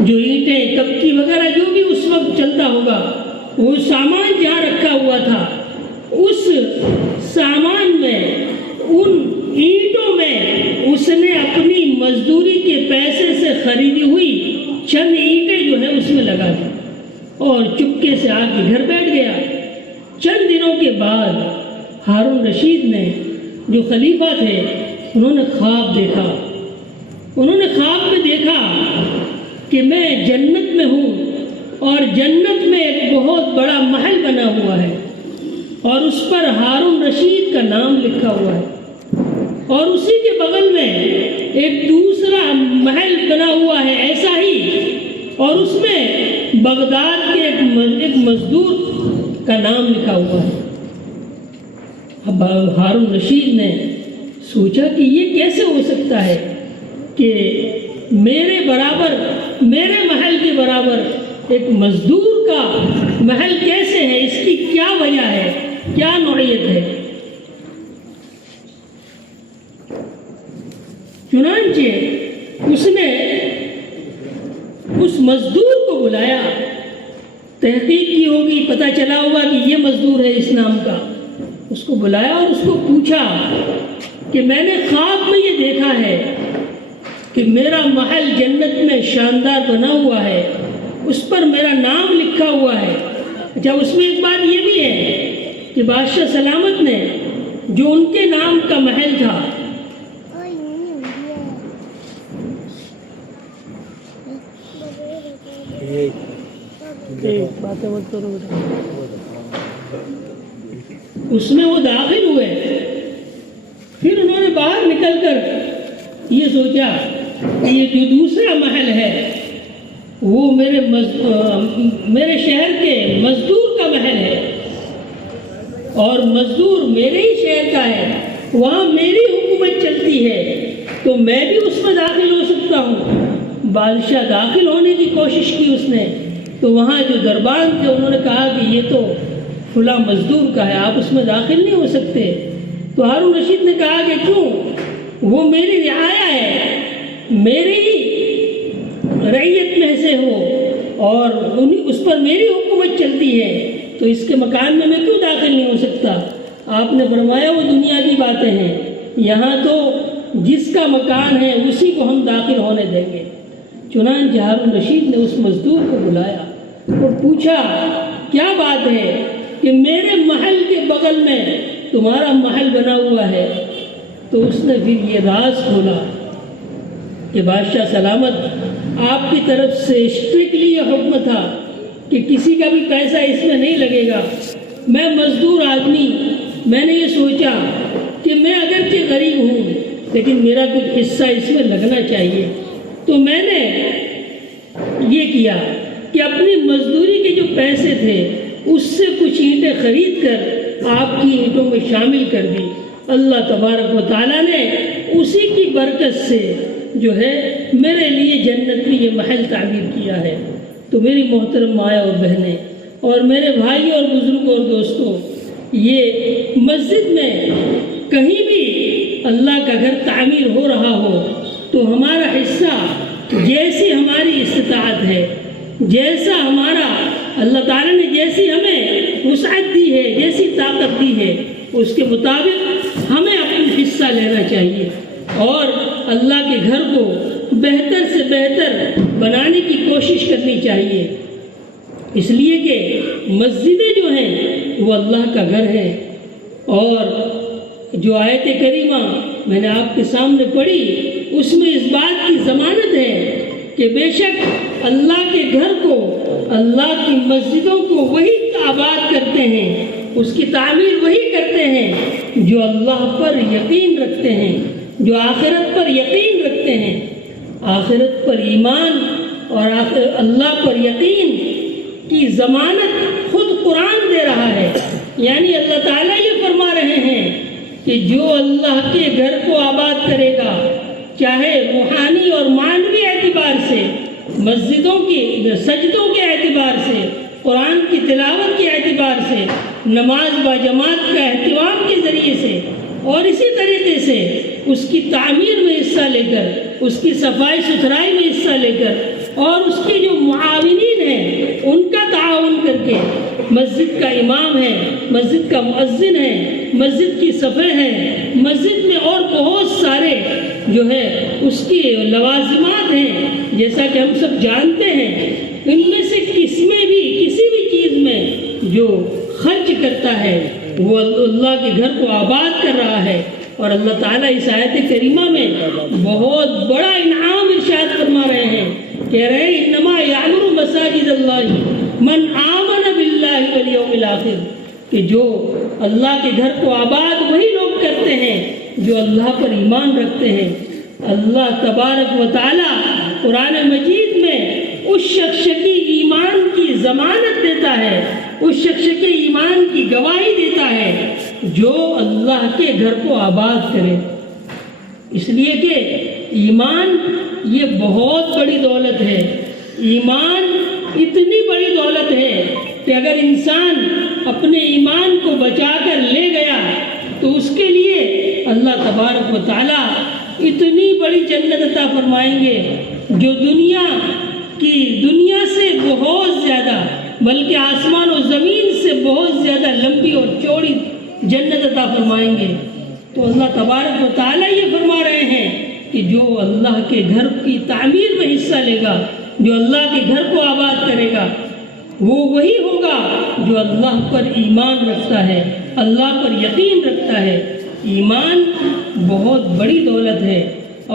جو اینٹیں کپچی وغیرہ جو بھی اس وقت چلتا ہوگا، وہ سامان جہاں رکھا ہوا تھا اس سامان میں، ان اینٹوں میں اس نے اپنی مزدوری کے پیسے سے خریدی ہوئی چند اینٹیں جو ہے اس میں لگا دی اور چپکے سے آ کے گھر بیٹھ گیا۔ چند دنوں کے بعد ہارون رشید نے جو خلیفہ تھے انہوں نے خواب دیکھا۔ انہوں نے خواب میں دیکھا کہ میں جنت میں ہوں اور جنت میں ایک بہت بڑا محل بنا ہوا ہے اور اس پر ہارون رشید کا نام لکھا ہوا ہے، اور اسی کے بغل میں ایک دوسرا محل بنا ہوا ہے ایسا ہی، اور اس میں بغداد کے ایک مزدور کا نام لکھا ہوا ہے۔ اب ہارون رشید نے سوچا کہ یہ کیسے ہو سکتا ہے کہ میرے برابر، میرے محل کے برابر ایک مزدور کا محل کیسے ہے، اس کی کیا وجہ ہے، کیا نوعیت ہے۔ چنانچہ اس نے اس مزدور کو بلایا، تحقیق کی ہوگی، پتہ چلا ہوگا کہ یہ مزدور ہے اس نام کا، اس کو بلایا اور اس کو پوچھا کہ میں نے خواب میں یہ دیکھا ہے کہ میرا محل جنت میں شاندار بنا ہوا ہے، اس پر میرا نام لکھا ہوا ہے۔ اچھا، اس میں ایک بات یہ بھی ہے کہ بادشاہ سلامت نے جو ان کے نام کا محل تھا، اس میں وہ داخل ہوئے، پھر انہوں نے باہر نکل کر یہ سوچا کہ یہ جو دوسرا محل ہے وہ میرے شہر کے مزدور کا محل ہے، اور مزدور میرے ہی شہر کا ہے، وہاں میری حکومت چلتی ہے، تو میں بھی اس میں داخل ہو سکتا ہوں۔ بادشاہ داخل ہونے کی کوشش کی اس نے، تو وہاں جو دربان تھے انہوں نے کہا کہ یہ تو فلاں مزدور کا ہے، آپ اس میں داخل نہیں ہو سکتے۔ تو ہارون رشید نے کہا کہ کیوں، وہ میری رعایا ہے، میری رعیت میں سے ہو اور اس پر میری حکومت چلتی ہے، تو اس کے مکان میں کیوں داخل نہیں ہو سکتا۔ آپ نے فرمایا وہ دنیا کی باتیں ہیں، یہاں تو جس کا مکان ہے اسی کو ہم داخل ہونے دیں گے۔ چنانچہ ہارون رشید نے اس مزدور کو بلایا اور پوچھا کیا بات ہے کہ میرے محل کے بغل میں تمہارا محل بنا ہوا ہے۔ تو اس نے پھر یہ راز کھولا کہ بادشاہ سلامت آپ کی طرف سے اسٹرکٹلی یہ حکم تھا کہ کسی کا بھی پیسہ اس میں نہیں لگے گا۔ میں مزدور آدمی، میں نے یہ سوچا کہ میں اگرچہ غریب ہوں لیکن میرا کچھ حصہ اس میں لگنا چاہیے، تو میں نے یہ کیا کہ اپنی مزدوری کے جو پیسے تھے اس سے کچھ اینٹیں خرید کر آپ کی اینٹوں میں شامل کر دی۔ اللہ تبارک و تعالیٰ نے اسی کی برکت سے جو ہے میرے لیے جنت میں یہ محل تعمیر کیا ہے۔ تو میری محترم ماں اور بہنیں اور میرے بھائی اور بزرگ اور دوستوں، یہ مسجد میں کہیں بھی اللہ کا گھر تعمیر ہو رہا ہو تو ہمارا حصہ جیسی ہماری استطاعت ہے، جیسا ہمارا اللہ تعالیٰ نے جیسی ہمیں وسعت دی ہے، جیسی طاقت دی ہے، اس کے مطابق ہمیں اپنا حصہ لینا چاہیے اور اللہ کے گھر کو بہتر سے بہتر بنانے کی کوشش کرنی چاہیے، اس لیے کہ مسجدیں جو ہیں وہ اللہ کا گھر ہے۔ اور جو آیت کریمہ میں نے آپ کے سامنے پڑھی اس میں اس بات کی ضمانت ہے کہ بے شک اللہ کے گھر کو، اللہ کی مسجدوں کو وہی آباد کرتے ہیں، اس کی تعمیر وہی کرتے ہیں جو اللہ پر یقین رکھتے ہیں، جو آخرت پر یقین رکھتے ہیں۔ آخرت پر ایمان اور اللہ پر یقین کی ضمانت خود قرآن دے رہا ہے، یعنی اللہ تعالیٰ یہ فرما رہے ہیں کہ جو اللہ کے گھر کو آباد کرے گا، چاہے روحانی اور معنوی اعتبار سے، مسجدوں کی سجدوں کے اعتبار سے، قرآن کی تلاوت کے اعتبار سے، نماز با جماعت کا اہتمام کے ذریعے سے، اور اسی طریقے سے اس کی تعمیر میں حصہ لے کر، اس کی صفائی ستھرائی میں حصہ لے کر، اور اس کے جو معاونین ہیں ان کا تعاون کر کے، مسجد کا امام ہے، مسجد کا مؤذن ہے، مسجد کی صفحے ہیں، مسجد میں اور بہت سارے جو ہے اس کی لوازمات ہیں، جیسا کہ ہم سب جانتے ہیں، ان میں سے کسی بھی چیز میں جو خرچ کرتا ہے وہ اللہ کے گھر کو آباد کر رہا ہے۔ اور اللہ تعالیٰ اس آیت کریمہ میں بہت بڑا انعام ارشاد فرما رہے ہیں، کہہ رہے ہیں انما یعمر مساجد اللہ من آمن باللہ والیوم الآخر، کہ جو اللہ کے گھر کو آباد وہی لوگ کرتے ہیں جو اللہ پر ایمان رکھتے ہیں۔ اللہ تبارک و تعالیٰ قرآن مجید میں اس شخص کی ایمان کی ضمانت دیتا ہے، اس شخص کے ایمان کی گواہی دیتا ہے جو اللہ کے گھر کو آباد کرے، اس لیے کہ ایمان یہ بہت بڑی دولت ہے۔ ایمان اتنی بڑی دولت ہے کہ اگر انسان اپنے ایمان کو بچا کر لے گیا تو اس کے لیے اللہ تبارک و تعالیٰ اتنی بڑی جنت عطا فرمائیں گے جو دنیا سے بہت زیادہ، بلکہ آسمان و زمین سے بہت زیادہ لمبی اور چوڑی جنت عطا فرمائیں گے۔ تو اللہ تبارک و تعالیٰ یہ فرما رہے ہیں کہ جو اللہ کے گھر کی تعمیر میں حصہ لے گا، جو اللہ کے گھر کو آباد کرے گا، وہ وہی ہوگا جو اللہ پر ایمان رکھتا ہے، اللہ پر یقین رکھتا ہے۔ ایمان بہت بڑی دولت ہے،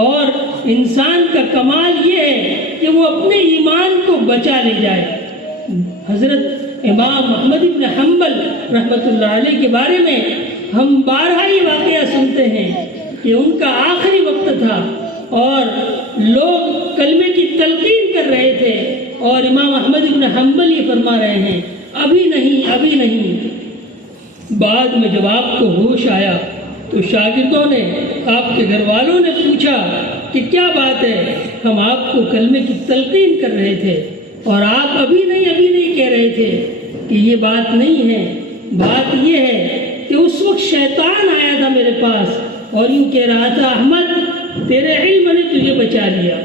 اور انسان کا کمال یہ ہے کہ وہ اپنے ایمان کو بچا لے جائے۔ حضرت امام احمد بن حنبل رحمۃ اللہ علیہ کے بارے میں ہم بارہا ہی واقعہ سنتے ہیں کہ ان کا آخری وقت تھا اور لوگ کلمے کی تلقین کر رہے تھے، اور امام احمد بن حنبل یہ فرما رہے ہیں ابھی نہیں، ابھی نہیں۔ بعد میں جب آپ کو ہوش آیا تو شاگردوں نے، آپ کے گھر والوں نے پوچھا کہ کیا بات ہے؟ ہم آپ کو کلمے کی تلقین کر رہے تھے اور آپ ابھی نہیں کہہ رہے تھے کہ یہ بات نہیں ہے۔ بات یہ ہے کہ اس وقت شیطان آیا تھا میرے پاس اور یوں کہہ رہا تھا احمد تیرے علم نے تجھے بچا لیا،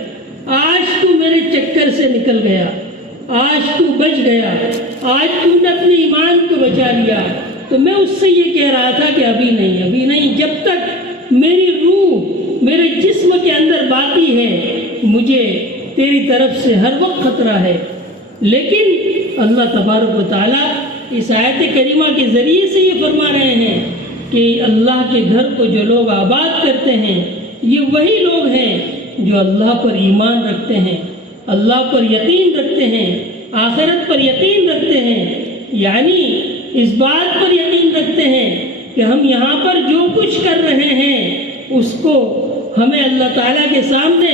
آج تو میرے چکر سے نکل گیا، آج تو بچ گیا، آج تو نے اپنے ایمان کو بچا لیا۔ تو میں اس سے یہ کہہ رہا تھا کہ ابھی نہیں، جب تک میری روح میرے جسم کے اندر باقی ہے مجھے تیری طرف سے ہر وقت خطرہ ہے۔ لیکن اللہ تبارک و تعالیٰ اس آیت کریمہ کے ذریعے سے یہ فرما رہے ہیں کہ اللہ کے گھر کو جو لوگ آباد کرتے ہیں یہ وہی لوگ ہیں جو اللہ پر ایمان رکھتے ہیں، اللہ پر یقین رکھتے ہیں، آخرت پر یقین رکھتے ہیں، یعنی اس بات پر یقین رکھتے ہیں کہ ہم یہاں پر جو کچھ کر رہے ہیں اس کو ہمیں اللہ تعالیٰ کے سامنے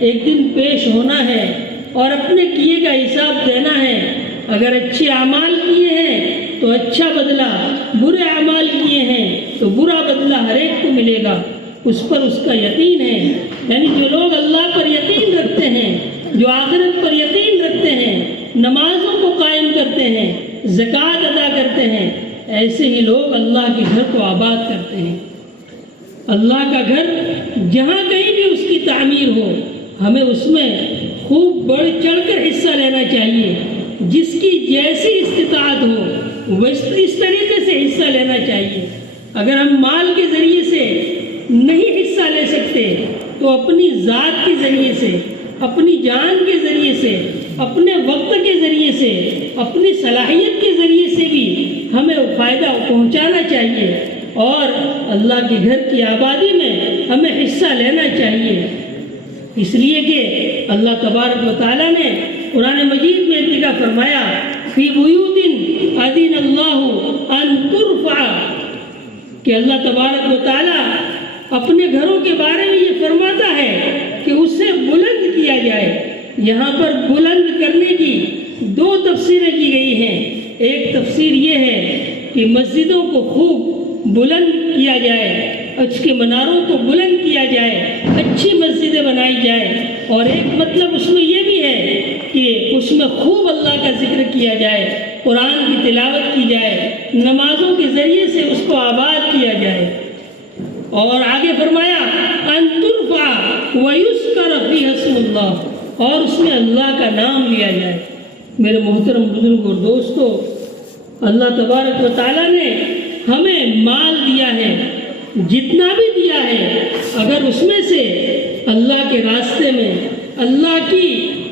ایک دن پیش ہونا ہے اور اپنے کیے کا حساب دینا ہے۔ اگر اچھے اعمال کیے ہیں تو اچھا بدلہ، برے اعمال کیے ہیں تو برا بدلہ ہر ایک کو ملے گا، اس پر اس کا یقین ہے۔ یعنی جو لوگ اللہ پر یقین رکھتے ہیں، جو آخرت پر یقین رکھتے ہیں، نمازوں کو قائم کرتے ہیں، زکوٰۃ ادا کرتے ہیں، ایسے ہی لوگ اللہ کے گھر کو آباد کرتے ہیں۔ اللہ کا گھر جہاں کہیں بھی اس کی تعمیر ہو، ہمیں اس میں خوب بڑھ چڑھ کر حصہ لینا چاہیے، جس کی جیسی استطاعت ہو وہ اس طریقے سے حصہ لینا چاہیے۔ اگر ہم مال کے ذریعے سے نہیں حصہ لے سکتے تو اپنی ذات کے ذریعے سے، اپنی جان کے ذریعے سے، اپنے وقت کے ذریعے سے، اپنی صلاحیت کے ذریعے سے بھی ہمیں فائدہ پہنچانا چاہیے، اور اللہ کے گھر کی آبادی میں ہمیں حصہ لینا چاہیے۔ اس لیے کہ اللہ تبارک و تعالیٰ نے قرآن مجید میں ارتقا فرمایا فی بیوت اذن اللہ ان ترفع، کہ اللہ تبارک و تعالیٰ اپنے گھروں کے بارے میں یہ فرماتا ہے کہ اسے بلند کیا جائے۔ یہاں پر بلند کرنے کی دو تفسیریں کی گئی ہیں۔ ایک تفسیر یہ ہے کہ مسجدوں کو خوب بلند کیا جائے، اس کے مناروں کو بلند کیا جائے، اچھی مسجدیں بنائی جائے، اور ایک مطلب اس میں یہ بھی ہے کہ اس میں خوب اللہ کا ذکر کیا جائے، قرآن کی تلاوت کی جائے، نمازوں کے ذریعے سے اس کو آباد کیا جائے۔ اور آگے فرمایا ان ترفع ویذکر فیہا اسم اللہ، اور اس میں اللہ کا نام لیا جائے۔ میرے محترم بزرگ اور دوستو، اللہ تبارک و تعالیٰ نے ہمیں مال دیا ہے، جتنا بھی دیا ہے، اگر اس میں سے اللہ کے راستے میں، اللہ کی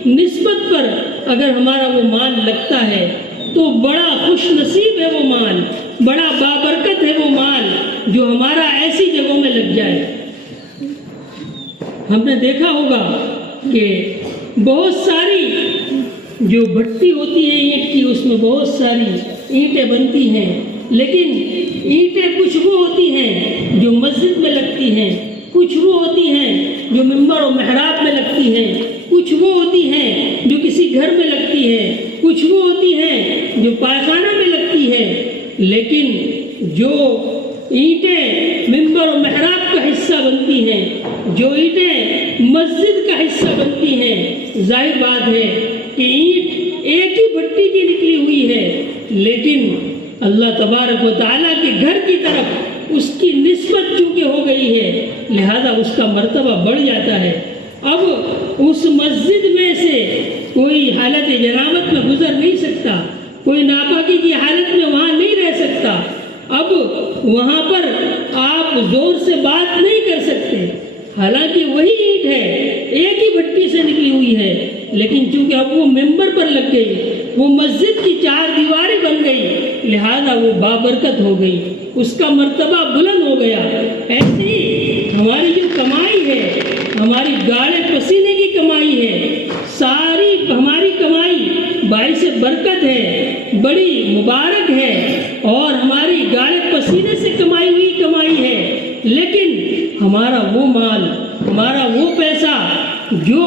نسبت پر اگر ہمارا وہ مال لگتا ہے تو بڑا خوش نصیب ہے وہ مال، بڑا بابرکت ہے وہ مال جو ہمارا ایسی جگہوں میں لگ جائے۔ ہم نے دیکھا ہوگا کہ بہت ساری جو بھٹی ہوتی ہے اینٹ کی، اس میں بہت ساری اینٹیں بنتی ہیں، لیکن اینٹیں کچھ وہ ہوتی ہیں جو مسجد میں لگتی ہیں، کچھ وہ ہوتی ہیں جو ممبر و محراب میں لگتی ہیں، کچھ وہ ہوتی ہیں جو کسی گھر میں لگتی ہے، کچھ وہ ہوتی ہیں جو پائخانہ میں لگتی ہے، لیکن جو اینٹیں منبر و محراب کا حصہ بنتی ہیں، جو اینٹیں مسجد کا حصہ بنتی ہیں، ظاہر بات ہے کہ اینٹ ایک ہی بھٹی کی نکلی ہوئی ہے، لیکن اللہ تبارک و تعالیٰ کے گھر کی طرف اس کی نسبت چونکہ ہو گئی ہے، لہذا اس کا مرتبہ بڑھ جاتا ہے۔ اب اس مسجد میں سے کوئی حالت جنابت میں گزر نہیں سکتا، کوئی ناپاکی کی حالت میں وہاں نہیں رہ سکتا، اب وہاں پر آپ زور سے بات نہیں کر سکتے، حالانکہ وہی اینٹ ہے، ایک ہی بھٹی سے نکلی ہوئی ہے، لیکن چونکہ اب وہ ممبر پر لگ گئی، وہ مسجد کی چار دیواریں بن گئی، لہذا وہ بابرکت ہو گئی، اس کا مرتبہ بلند ہو گیا۔ ایسے ہی ہماری جو کمائی ہے، ہماری گاڑے پسینے کی کمائی ہے، ساری ہماری کمائی باعث برکت ہے، بڑی مبارک ہے، اور ہماری گاڑے پسینے سے کمائی ہوئی کمائی ہے، لیکن ہمارا وہ مال، ہمارا وہ پیسہ جو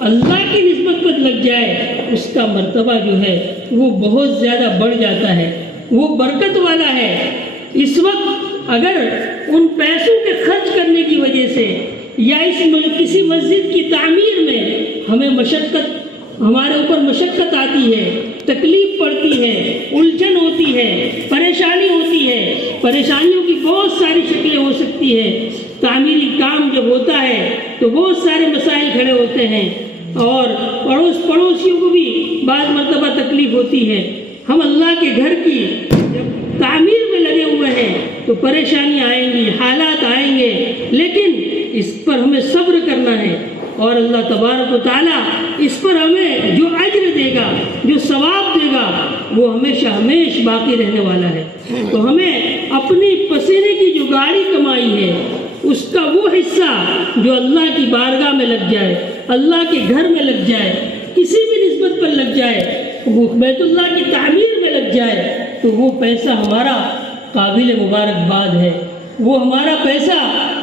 اللہ کی نسبت پر لگ جائے، اس کا مرتبہ جو ہے وہ بہت زیادہ بڑھ جاتا ہے، وہ برکت والا ہے۔ اس وقت اگر ان پیسوں کے خرچ کرنے کی وجہ سے یا کسی مسجد کی تعمیر میں ہمیں ہمارے اوپر مشقت آتی ہے، تکلیف پڑتی ہے، الجھن ہوتی ہے، پریشانی ہوتی ہے، پریشانیوں کی بہت ساری شکلیں ہو سکتی ہیں۔ تعمیری کام جب ہوتا ہے تو بہت سارے مسائل کھڑے ہوتے ہیں، اور پڑوسیوں کو بھی بعض مرتبہ تکلیف ہوتی ہے۔ ہم اللہ کے گھر کی جب تعمیر میں لگے ہوئے ہیں تو پریشانیاں آئیں گی، حالات آئیں گے، لیکن اس پر ہمیں صبر کرنا ہے، اور اللہ تبارک و تعالیٰ اس پر ہمیں جو اجر دے گا، جو ثواب دے گا، وہ ہمیشہ ہمیشہ باقی رہنے والا ہے۔ تو ہمیں اپنی پسینے کی جو گاڑی کمائی ہے، اس کا وہ حصہ جو اللہ کی بارگاہ میں لگ جائے، اللہ کے گھر میں لگ جائے، کسی بھی نسبت پر لگ جائے، وہ بیت اللہ کی تعمیر میں لگ جائے، تو وہ پیسہ ہمارا قابل مبارکباد ہے۔ وہ ہمارا پیسہ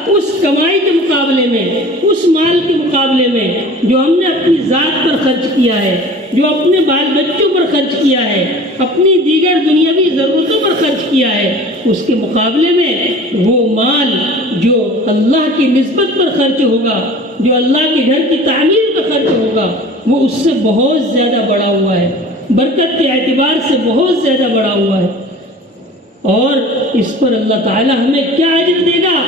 اس کمائی کے مقابلے میں، اس مال کے مقابلے میں جو ہم نے اپنی ذات پر خرچ کیا ہے، جو اپنے بال بچوں پر خرچ کیا ہے، اپنی دیگر دنیاوی ضرورتوں پر خرچ کیا ہے، اس کے مقابلے میں وہ مال جو اللہ کی نسبت پر خرچ ہوگا، جو اللہ کے گھر کی تعمیر پر خرچ ہوگا، وہ اس سے بہت زیادہ بڑا ہوا ہے، برکت کے اعتبار سے بہت زیادہ بڑا ہوا ہے۔ اور اس پر اللہ تعالیٰ ہمیں کیا اجر دے گا،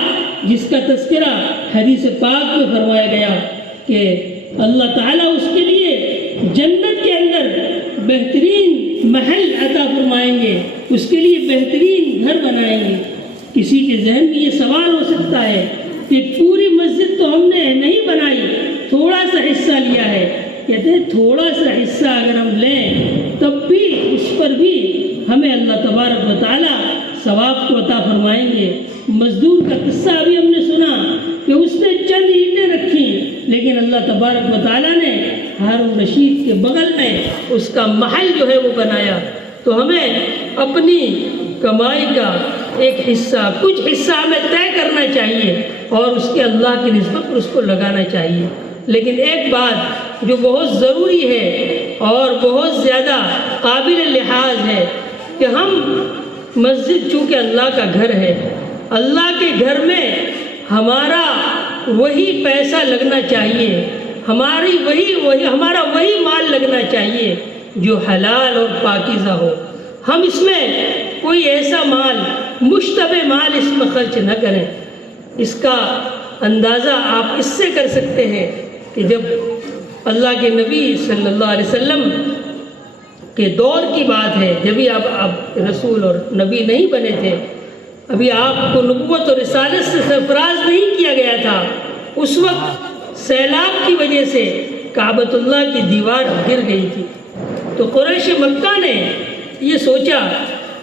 جس کا تذکرہ حدیث پاک میں فرمایا گیا کہ اللہ تعالیٰ اس کے لیے جنت کے اندر بہترین محل عطا فرمائیں گے، اس کے لیے بہترین گھر بنائیں گے۔ کسی کے ذہن میں یہ سوال ہو سکتا ہے کہ پوری مسجد تو ہم نے نہیں بنائی، تھوڑا سا حصہ لیا ہے۔ کہتے ہیں تھوڑا سا حصہ اگر ہم لیں تب بھی اس پر بھی ہمیں اللہ تبارک و تعالیٰ ثواب کو عطا فرمائیں گے۔ مزدور کا قصہ ابھی ہم نے سنا کہ اس نے چند اینٹیں رکھی، لیکن اللہ تبارک و تعالیٰ نے ہارون رشید کے بغل میں اس کا محل جو ہے وہ بنایا۔ تو ہمیں اپنی کمائی کا ایک حصہ، کچھ حصہ ہمیں طے کرنا چاہیے، اور اس کے اللہ کی نسبت پر اس کو لگانا چاہیے۔ لیکن ایک بات جو بہت ضروری ہے اور بہت زیادہ قابل لحاظ ہے کہ ہم مسجد چونکہ اللہ کا گھر ہے، اللہ کے گھر میں ہمارا وہی پیسہ لگنا چاہیے، ہمارا وہی مال لگنا چاہیے جو حلال اور پاکیزہ ہو۔ ہم اس میں کوئی ایسا مال، مشتبہ مال اس میں خرچ نہ کریں۔ اس کا اندازہ آپ اس سے کر سکتے ہیں کہ جب اللہ کے نبی صلی اللہ علیہ وسلم کے دور کی بات ہے، جبھی آپ رسول اور نبی نہیں بنے تھے، ابھی آپ کو نبوت اور رسالت سے سرفراز نہیں کیا گیا تھا، اس وقت سیلاب کی وجہ سے کعبۃ اللہ کی دیوار گر گئی تھی۔ تو قریش مکہ نے یہ سوچا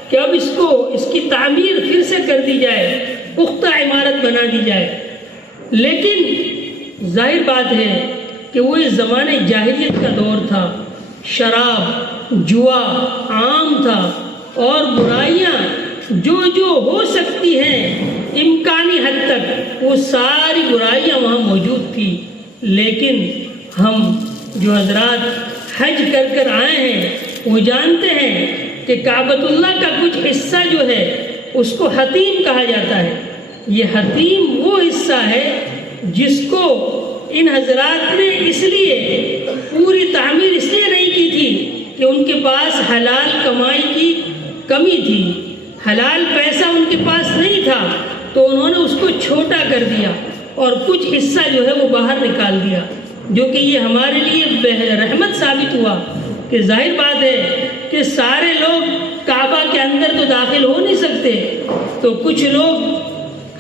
کہ اب اس کی تعمیر پھر سے کر دی جائے، پختہ عمارت بنا دی جائے، لیکن ظاہر بات ہے کہ وہ اس زمانے جاہلیت کا دور تھا، شراب، جوا عام تھا، اور برائیاں جو ہو سکتی ہیں امکانی حد تک وہ ساری برائیاں وہاں موجود تھی۔ لیکن ہم جو حضرات حج کر آئے ہیں وہ جانتے ہیں کہ کعبۃ اللہ کا کچھ حصہ جو ہے اس کو حتیم کہا جاتا ہے۔ یہ حتیم وہ حصہ ہے جس کو ان حضرات نے اس لیے پوری تعمیر اس لیے نہیں کی تھی کہ ان کے پاس حلال کمائی کی کمی تھی، حلال پیسہ ان کے پاس نہیں تھا، تو انہوں نے اس کو چھوٹا کر دیا اور کچھ حصہ جو ہے وہ باہر نکال دیا، جو کہ یہ ہمارے لیے رحمت ثابت ہوا کہ ظاہر بات ہے کہ سارے لوگ کعبہ کے اندر تو داخل ہو نہیں سکتے، تو کچھ لوگ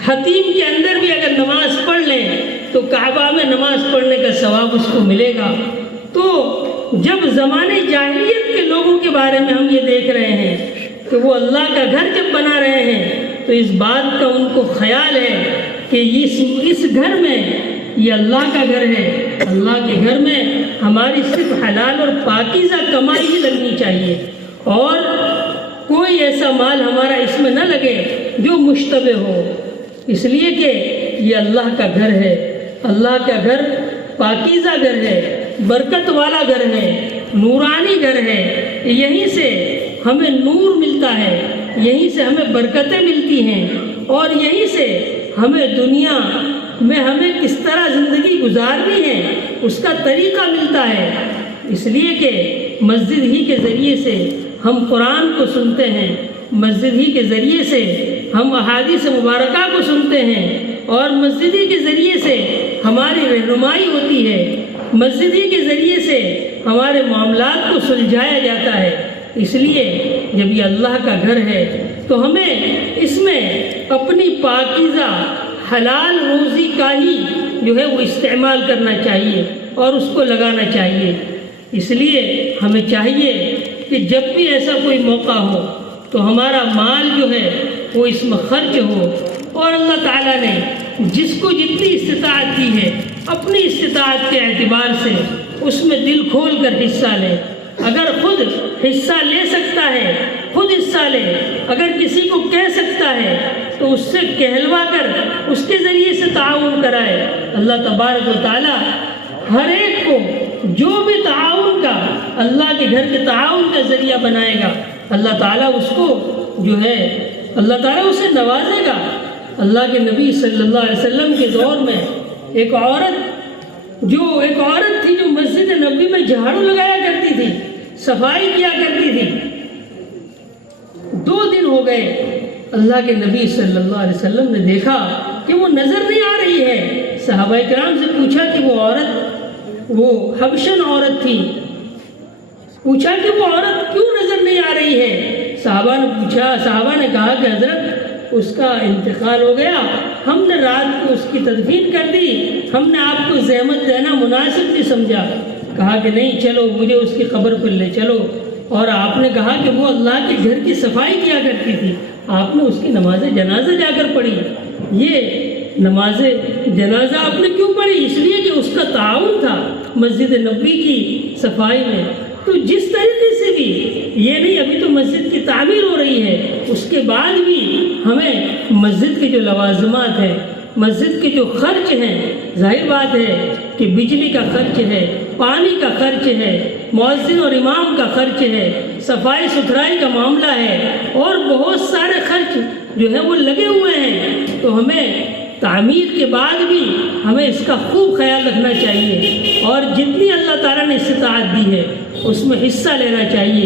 حتیم کے اندر بھی اگر نماز پڑھ لیں تو کعبہ میں نماز پڑھنے کا ثواب اس کو ملے گا۔ تو جب زمانے جاہلیت کے لوگوں کے بارے میں ہم یہ دیکھ رہے ہیں کہ وہ اللہ کا گھر جب بنا رہے ہیں تو اس بات کا ان کو خیال ہے کہ اس گھر میں یہ اللہ کا گھر ہے، اللہ کے گھر میں ہماری صرف حلال اور پاکیزہ کمائی ہی لگنی چاہیے، اور کوئی ایسا مال ہمارا اس میں نہ لگے جو مشتبہ ہو، اس لیے کہ یہ اللہ کا گھر ہے۔ اللہ کا گھر پاکیزہ گھر ہے، برکت والا گھر ہے، نورانی گھر ہے، یہیں سے ہمیں نور ملتا ہے، یہیں سے ہمیں برکتیں ملتی ہیں، اور یہیں سے ہمیں دنیا میں ہمیں کس طرح زندگی گزارنی ہے اس کا طریقہ ملتا ہے۔ اس لیے کہ مسجد ہی کے ذریعے سے ہم قرآن کو سنتے ہیں، مسجد ہی کے ذریعے سے ہم احادیث مبارکہ کو سنتے ہیں، اور مسجد ہی کے ذریعے سے ہماری رہنمائی ہوتی ہے، مسجد ہی کے ذریعے سے ہمارے معاملات کو سلجھایا جاتا ہے۔ اس لیے جب یہ اللہ کا گھر ہے تو ہمیں اس میں اپنی پاکیزہ حلال روزی کا ہی جو ہے وہ استعمال کرنا چاہیے اور اس کو لگانا چاہیے۔ اس لیے ہمیں چاہیے کہ جب بھی ایسا کوئی موقع ہو تو ہمارا مال جو ہے وہ اس میں خرچ ہو، اور اللہ تعالیٰ نے جس کو جتنی استطاعت دی ہے اپنی استطاعت کے اعتبار سے اس میں دل کھول کر حصہ لے۔ اگر خود حصہ لے سکتا ہے خود حصہ لے، اگر کسی کو کہہ سکتا ہے تو اس سے کہلوا کر اس کے ذریعے سے تعاون کرائے۔ اللہ تبارک و تعالیٰ ہر ایک کو جو بھی تعاون کا اللہ کے گھر کے تعاون کا ذریعہ بنائے گا، اللہ تعالیٰ اس کو جو ہے اللہ تعالیٰ اسے نوازے گا۔ اللہ کے نبی صلی اللہ علیہ وسلم کے دور میں ایک عورت تھی جو مسجد نبوی میں جھاڑو لگایا کرتی تھی، صفائی کیا کرتی تھی۔ 2 دن ہو گئے، اللہ کے نبی صلی اللہ علیہ وسلم نے دیکھا کہ وہ نظر نہیں آ رہی ہے۔ صحابہ کرام سے پوچھا کہ وہ حبشن عورت تھی، پوچھا کہ وہ عورت کیوں نظر نہیں آ رہی ہے؟ صحابہ نے کہا کہ حضرت اس کا انتقال ہو گیا، ہم نے رات کو اس کی تدفین کر دی، ہم نے آپ کو زحمت دینا مناسب نہیں سمجھا۔ کہا کہ نہیں، چلو مجھے اس کی قبر پر لے چلو، اور آپ نے کہا کہ وہ اللہ کے گھر کی صفائی کیا کرتی تھی، آپ نے اس کی نماز جنازہ جا کر پڑھی۔ یہ نماز جنازہ آپ نے کیوں پڑھی؟ اس لیے کہ اس کا تعاون تھا مسجد نبوی کی صفائی میں۔ تو جس طریقے سے بھی یہ نہیں، ابھی تو مسجد کی تعمیر ہو رہی ہے، اس کے بعد بھی ہمیں مسجد کے جو لوازمات ہیں، مسجد کے جو خرچ ہیں، ظاہر بات ہے کہ بجلی کا خرچ ہے، پانی کا خرچ ہے، مؤذن اور امام کا خرچ ہے، صفائی ستھرائی کا معاملہ ہے، اور بہت سارے خرچ جو ہے وہ لگے ہوئے ہیں۔ تو ہمیں تعمیر کے بعد بھی ہمیں اس کا خوب خیال رکھنا چاہیے، اور جتنی اللہ تعالیٰ نے استطاعت دی ہے اس میں حصہ لینا چاہیے۔